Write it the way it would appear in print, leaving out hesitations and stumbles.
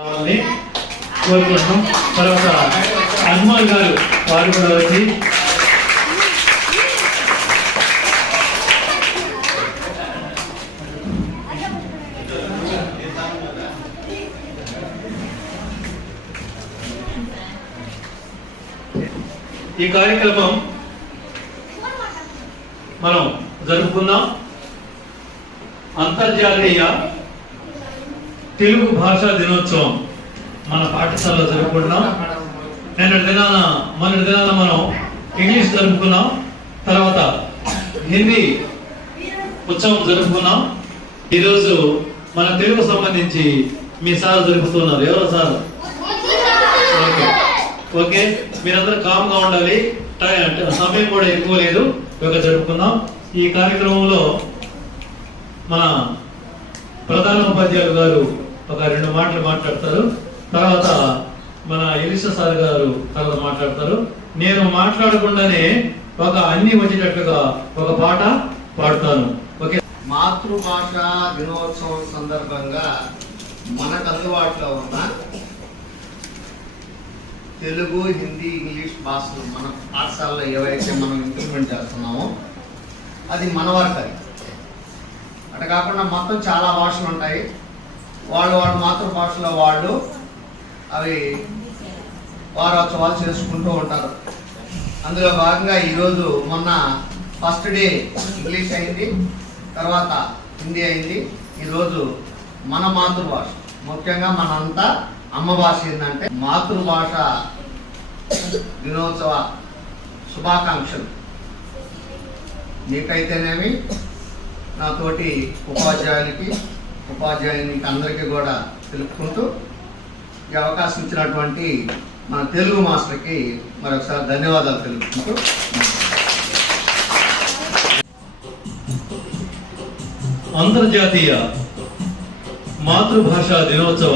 కోరుకుంటున్నాం. తర్వాత హనుమాన్ గారు వారు కూడా వచ్చి ఈ కార్యక్రమం మనం జరుపుకున్నాం. అంతర్జాతీయ తెలుగు భాషా దినోత్సవం మన పాఠశాలలో జరుపుకుంటున్నాం. మొన్నటి దినాన మనం ఇంగ్లీష్ జరుపుకున్నాం. తర్వాత హిందీ ఉత్సవం జరుపుకున్నాం. ఈరోజు మన తెలుగు సంబంధించి మీ సార్ జరుపుతున్నారు. ఎవరో సార్? ఓకే, మీరందరూ కామ్గా ఉండాలి. సమయం కూడా ఎక్కువ లేదు. జరుపుకుందాం. ఈ కార్యక్రమంలో మన ప్రధాన ఉపాధ్యాయులు గారు ఒక 2 మాటలు మాట్లాడతారు. తర్వాత మన ఎలిసా సార్ గారు తర్వాత మాట్లాడతారు. నేను మాట్లాడకుండానే ఒక అన్ని వచ్చేటట్టుగా ఒక పాట పాడుతాను. ఓకే. మాతృభాష దినోత్సవం సందర్భంగా మనకు అందుబాటులో ఉన్న తెలుగు, హిందీ, ఇంగ్లీష్ భాషలు మన పాఠశాలలో ఏవైతే మనం ఇంప్లిమెంట్ చేస్తున్నామో అది మన వరకు. అది అటు కాకుండా మొత్తం చాలా భాషలు ఉంటాయి. వాళ్ళు మాతృభాషలో వాళ్ళు అవి వారోత్సవాలు చేసుకుంటూ ఉంటారు. అందులో భాగంగా ఈరోజు మొన్న ఫస్ట్ డే ఇంగ్లీష్ అయింది, తర్వాత హిందీ అయింది. ఈరోజు మన మాతృభాష, ముఖ్యంగా మనంతా అమ్మ భాష ఏంటంటే మాతృభాష దినోత్సవ శుభాకాంక్షలు మీకైతేనేమి, నా తోటి ఉపాధ్యాయునికి అందరికీ కూడా తెలుపుకుంటూ ఈ అవకాశం ఇచ్చినటువంటి మన తెలుగు మాస్టర్కి మరొకసారి ధన్యవాదాలు తెలుపుకుంటూ అంతర్జాతీయ మాతృభాషా దినోత్సవ